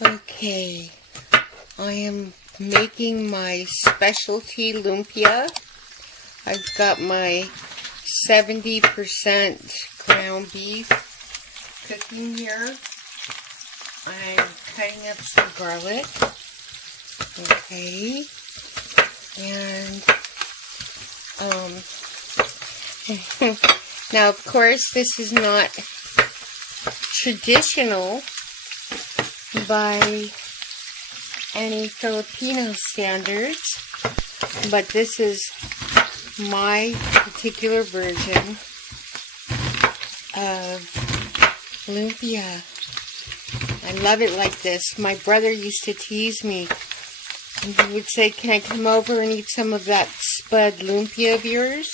Okay, I am making my specialty lumpia. I've got my 70% ground beef cooking here. I'm cutting up some garlic. Okay, and now of course this is not traditional by any Filipino standards, but this is my particular version of lumpia. I love it like this. My brother used to tease me, and he would say, "Can I come over and eat some of that spud lumpia of yours?"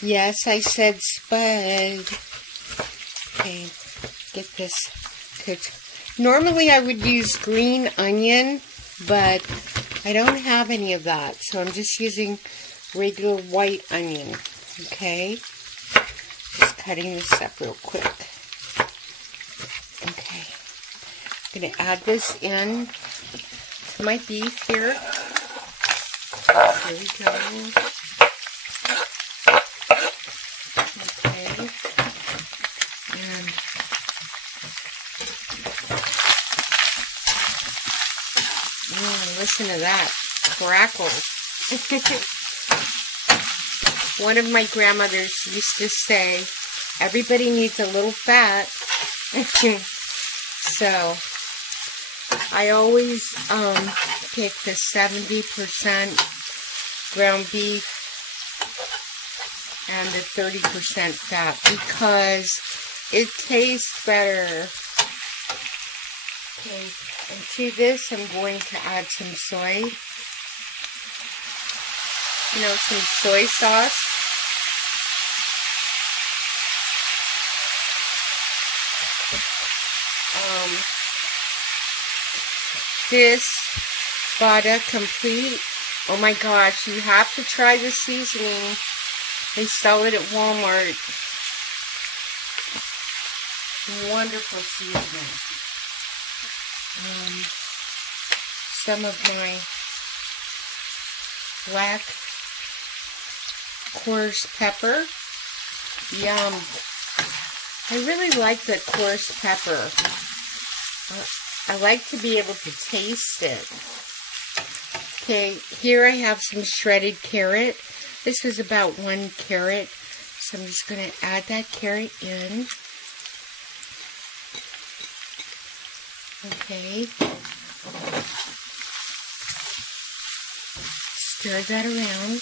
Yes, I said spud. Okay, get this cooked. Normally I would use green onion, but I don't have any of that, so I'm just using regular white onion. Okay, just cutting this up real quick. Okay, I'm going to add this in to my beef here. There we go. Okay, and listen to that crackle. One of my grandmothers used to say, everybody needs a little fat. So I always pick the 70% ground beef and the 30% fat because it tastes better. Okay, and to this I'm going to add some soy. You know, some soy sauce. This Bada Complete. Oh my gosh, you have to try the seasoning. They sell it at Walmart. Wonderful seasoning. Some of my black coarse pepper. Yum. I really like the coarse pepper. I like to be able to taste it. Okay, here I have some shredded carrot. This is about 1 carrot. So I'm just going to add that carrot in. Okay. Stir that around.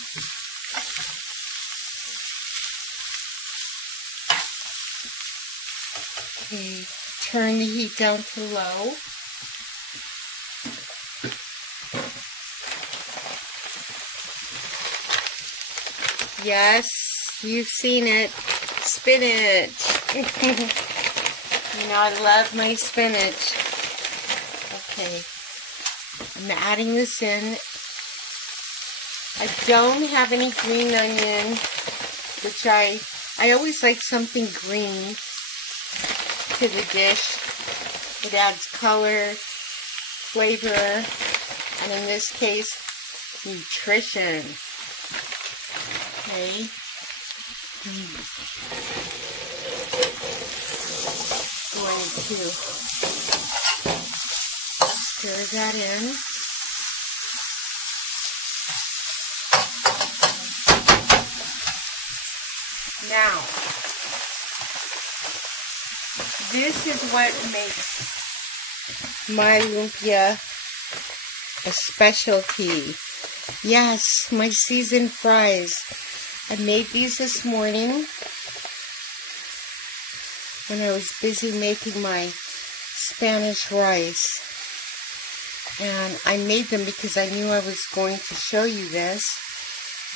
Okay, turn the heat down to low. Yes, you've seen it. Spinach. You know, I love my spinach. Okay, I'm adding this in. I don't have any green onion, which I always like something green to the dish. It adds color, flavor, and in this case, nutrition. Okay. Going to stir that in. Now, this is what makes my lumpia a specialty. Yes, my seasoned fries. I made these this morning when I was busy making my Spanish rice. And I made them because I knew I was going to show you this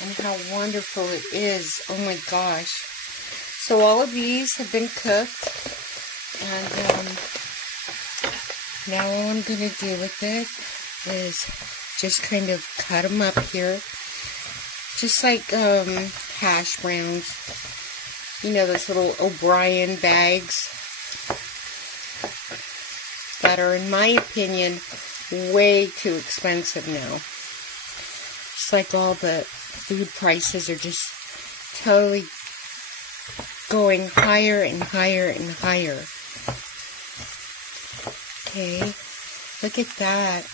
and how wonderful it is. Oh my gosh. So all of these have been cooked. And now all I'm going to do with it is just kind of cut them up here. Just like hash browns. You know, those little O'Brien bags. that are, in my opinion, way too expensive now. It's like all the food prices are just totally going higher and higher and higher. Okay, look at that.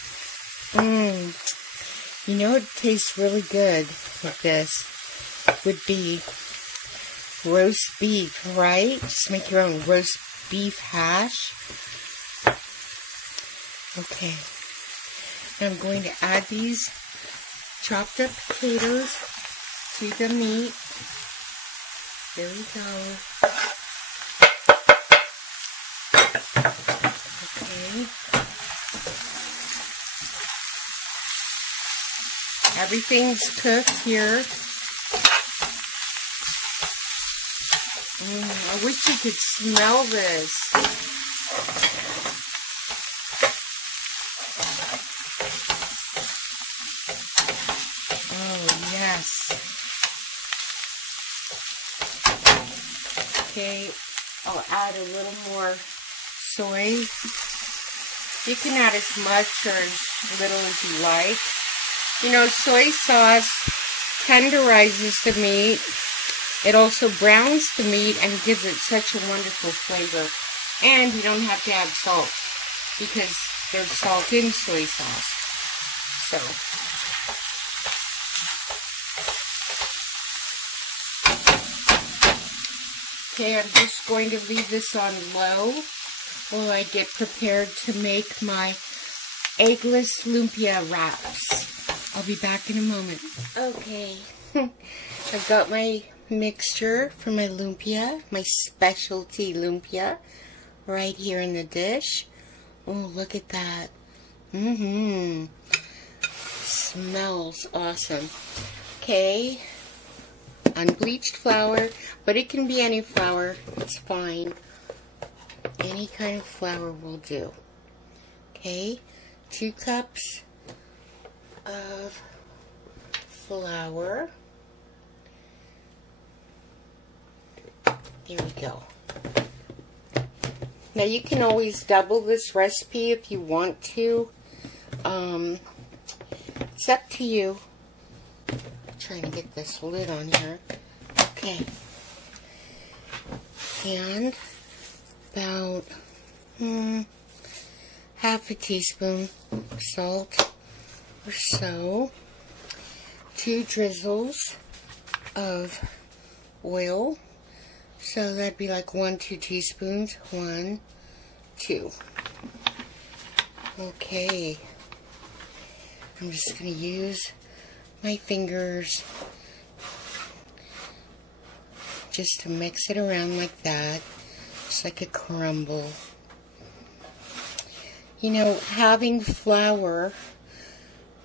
You know what tastes really good with this would be roast beef, right? Just make your own roast beef hash. Okay, now I'm going to add these chopped up potatoes to the meat. There we go. Okay. Everything's cooked here. I wish you could smell this. Oh, yes. Okay, I'll add a little more soy. You can add as much or as little as you like. You know, soy sauce tenderizes the meat. It also browns the meat and gives it such a wonderful flavor. And you don't have to add salt because there's salt in soy sauce. So, okay, I'm just going to leave this on low while I get prepared to make my eggless lumpia wraps. I'll be back in a moment. Okay, I've got my mixture for my lumpia, my specialty lumpia, right here in the dish. Oh, look at that. Smells awesome. Okay, unbleached flour, but it can be any flour. It's fine. Any kind of flour will do. Okay, 2 cups of flour. There we go. Now you can always double this recipe if you want to. It's up to you. I'm trying to get this lid on here. Okay. And about half a teaspoon salt or so. 2 drizzles of oil. So that'd be like 1-2 teaspoons. 1, 2. Okay. I'm just going to use my fingers just to mix it around like that. Just like a crumble. You know, having flour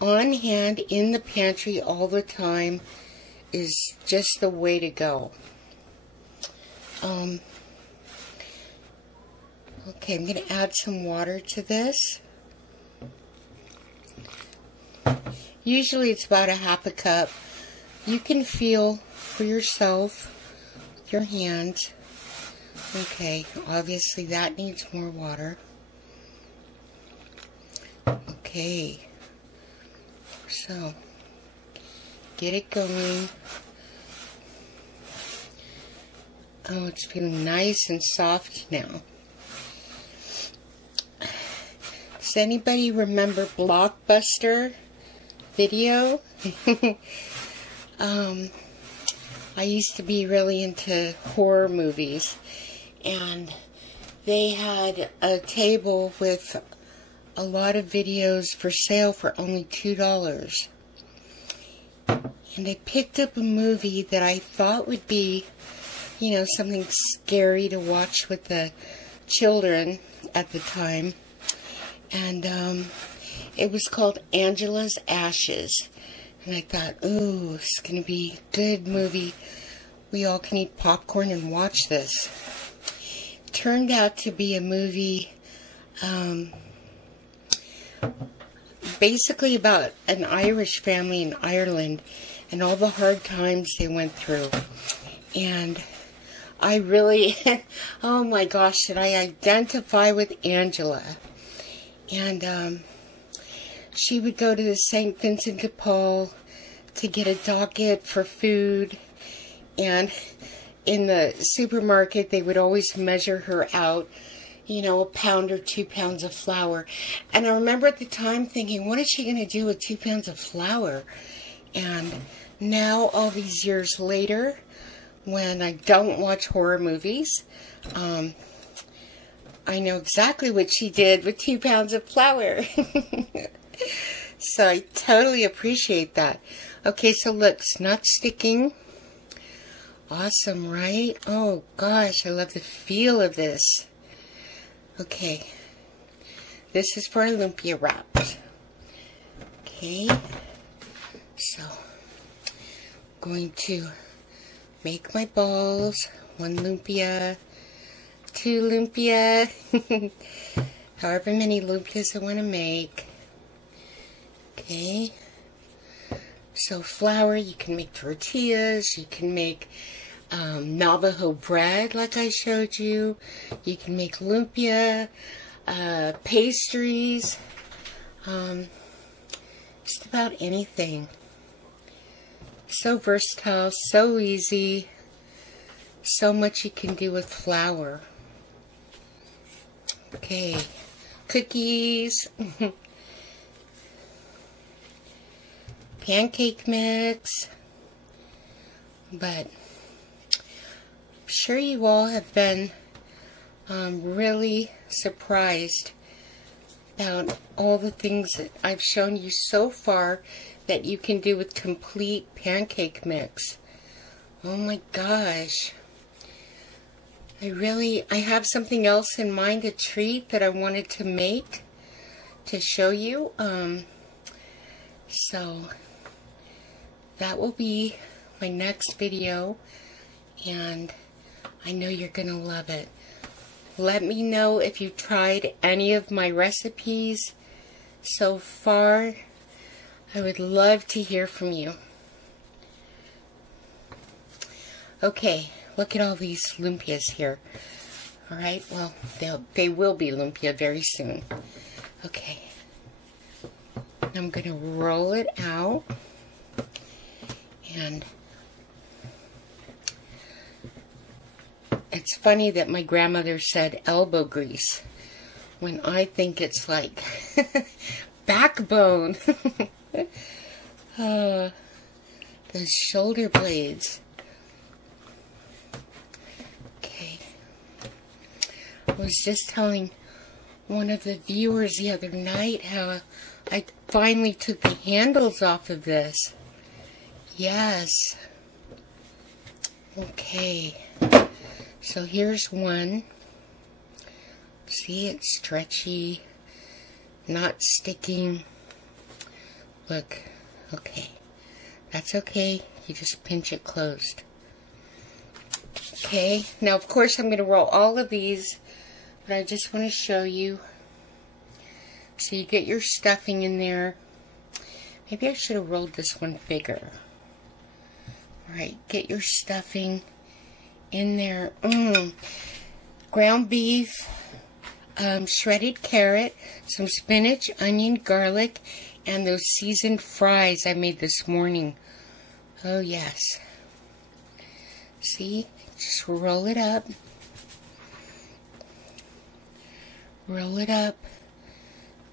on hand in the pantry all the time is just the way to go. Okay, I'm going to add some water to this. Usually it's about a half a cup. You can feel for yourself with your hands. Okay, obviously that needs more water. Okay, so get it going. Oh, it's feeling nice and soft now. Does anybody remember Blockbuster Video? I used to be really into horror movies, and they had a table with a lot of videos for sale for only $2. And I picked up a movie that I thought would be, you know, something scary to watch with the children at the time. And it was called Angela's Ashes. And I thought, ooh, it's going to be a good movie. We all can eat popcorn and watch this. Turned out to be a movie basically about an Irish family in Ireland and all the hard times they went through. And I really, oh my gosh, did I identify with Angela. And she would go to the St. Vincent de Paul to get a docket for food. And in the supermarket, they would always measure her out, you know, 1 pound or 2 pounds of flour. And I remember at the time thinking, what is she going to do with 2 pounds of flour? And now, all these years later, when I don't watch horror movies, I know exactly what she did with 2 pounds of flour. So I totally appreciate that. Okay, so look, it's not sticking. Awesome, right? Oh gosh, I love the feel of this. Okay, this is for a lumpia wrap. Okay, so I'm going to make my balls. 1 lumpia, 2 lumpia, however many lumpias I want to make. Okay, so flour, you can make tortillas, you can make Navajo bread like I showed you, you can make lumpia, pastries, just about anything. So versatile, so easy, so much you can do with flour. Okay, cookies, pancake mix, but I'm sure you all have been really surprised about all the things that I've shown you so far that you can do with complete pancake mix. Oh my gosh. I have something else in mind, a treat that I wanted to make to show you. So that will be my next video, and I know you're gonna love it. Let me know if you tried any of my recipes so far. I would love to hear from you. Okay, look at all these lumpias here. Alright, well, they will be lumpia very soon. Okay, I'm going to roll it out, and it's funny that my grandmother said elbow grease when I think it's like backbone. Those shoulder blades. Okay. I was just telling one of the viewers the other night how I finally took the handles off of this. Yes. Okay. So here's one. See, it's stretchy, not sticking. Look, okay. That's okay. You just pinch it closed. Okay. Now, of course, I'm going to roll all of these, but I just want to show you. So you get your stuffing in there. Maybe I should have rolled this one bigger. Alright, get your stuffing in there. Ground beef, shredded carrot, some spinach, onion, garlic, and those seasoned fries I made this morning. Oh yes. See? Just roll it up. Roll it up.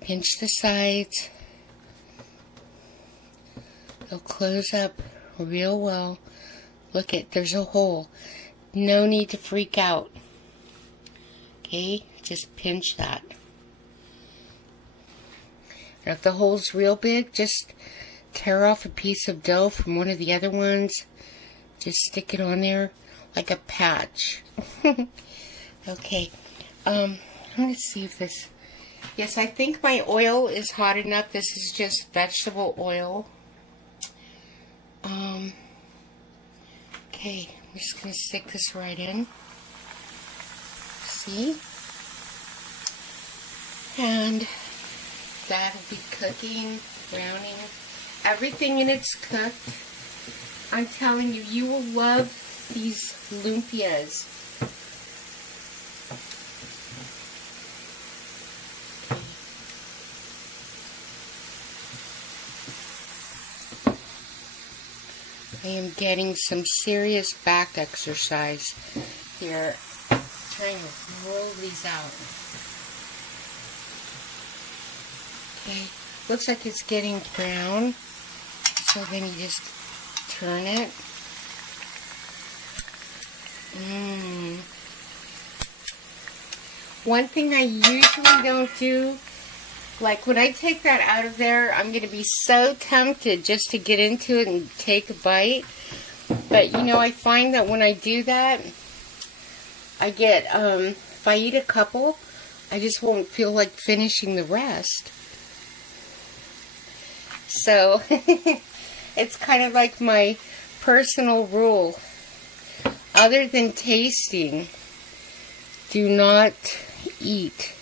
Pinch the sides. They'll close up real well. Look at, there's a hole. No need to freak out. Okay, just pinch that. Now if the hole's real big, just tear off a piece of dough from one of the other ones. Just stick it on there like a patch. Okay, I'm going to see if this... Yes, I think my oil is hot enough. This is just vegetable oil. Okay, I'm just going to stick this right in. See? And that'll be cooking, browning. Everything in it's cooked. I'm telling you, you will love these lumpias. I am getting some serious back exercise here, trying to roll these out. Okay, looks like it's getting brown, so then you just turn it. One thing I usually don't do, like when I take that out of there, I'm going to be so tempted just to get into it and take a bite. But you know, I find that when I do that, I get, if I eat a couple, I just won't feel like finishing the rest. So, it's kind of like my personal rule. Other than tasting, do not eat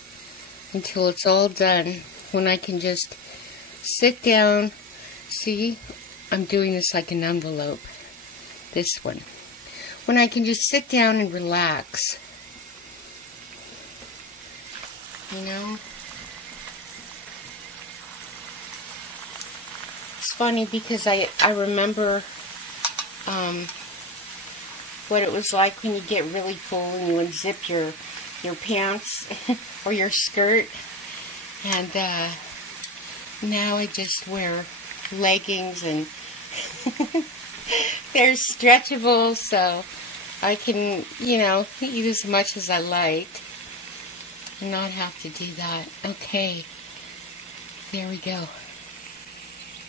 until it's all done, when I can just sit down. See, I'm doing this like an envelope, this one. When I can just sit down and relax, you know. It's funny because I remember what it was like when you get really full and you unzip your pants or your skirt. And now I just wear leggings, and they're stretchable, so I can, you know, eat as much as I like and not have to do that. Okay, there we go.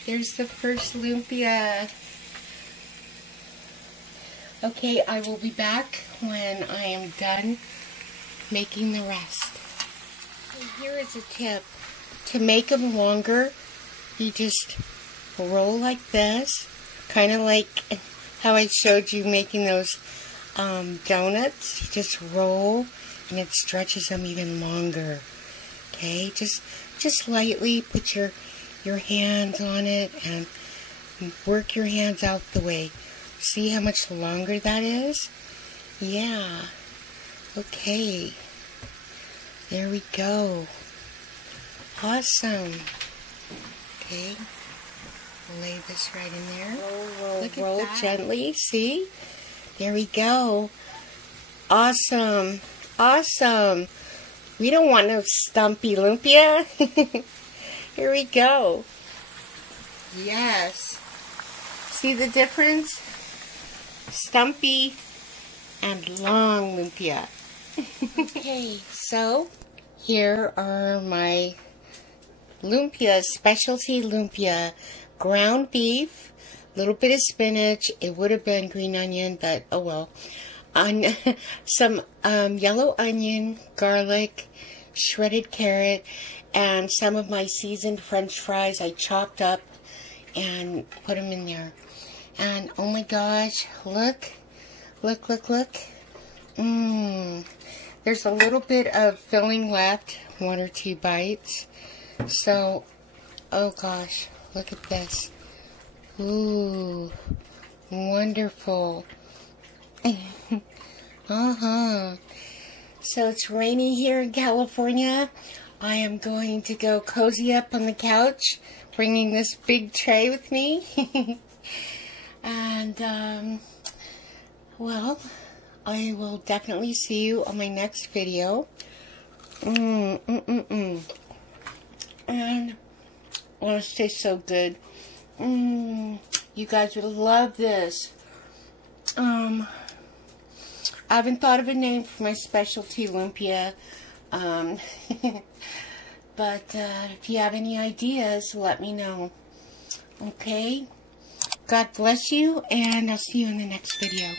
There's the first lumpia. Okay, I will be back when I am done making the rest. And here is a tip. To make them longer, you just roll like this, kind of like how I showed you making those donuts. You just roll, and it stretches them even longer. Okay, just lightly put your hands on it and work your hands out the way. See how much longer that is? Yeah. Okay. There we go. Awesome. Okay. Lay this right in there. Roll gently. See? There we go. Awesome. Awesome. We don't want no stumpy lumpia. Here we go. Yes. See the difference? Stumpy and long lumpia. Okay, so here are my lumpia, specialty lumpia. Ground beef, a little bit of spinach. It would have been green onion, but oh well. Some yellow onion, garlic, shredded carrot, and some of my seasoned French fries I chopped up and put them in there. And oh my gosh, look. There's a little bit of filling left, 1 or 2 bites. So, oh gosh, look at this. Ooh, wonderful. So it's rainy here in California. I am going to go cozy up on the couch, bringing this big tray with me. And, well, I will definitely see you on my next video. And, oh, it tastes so good. You guys would love this. I haven't thought of a name for my specialty lumpia. But if you have any ideas, let me know. Okay? God bless you, and I'll see you in the next video.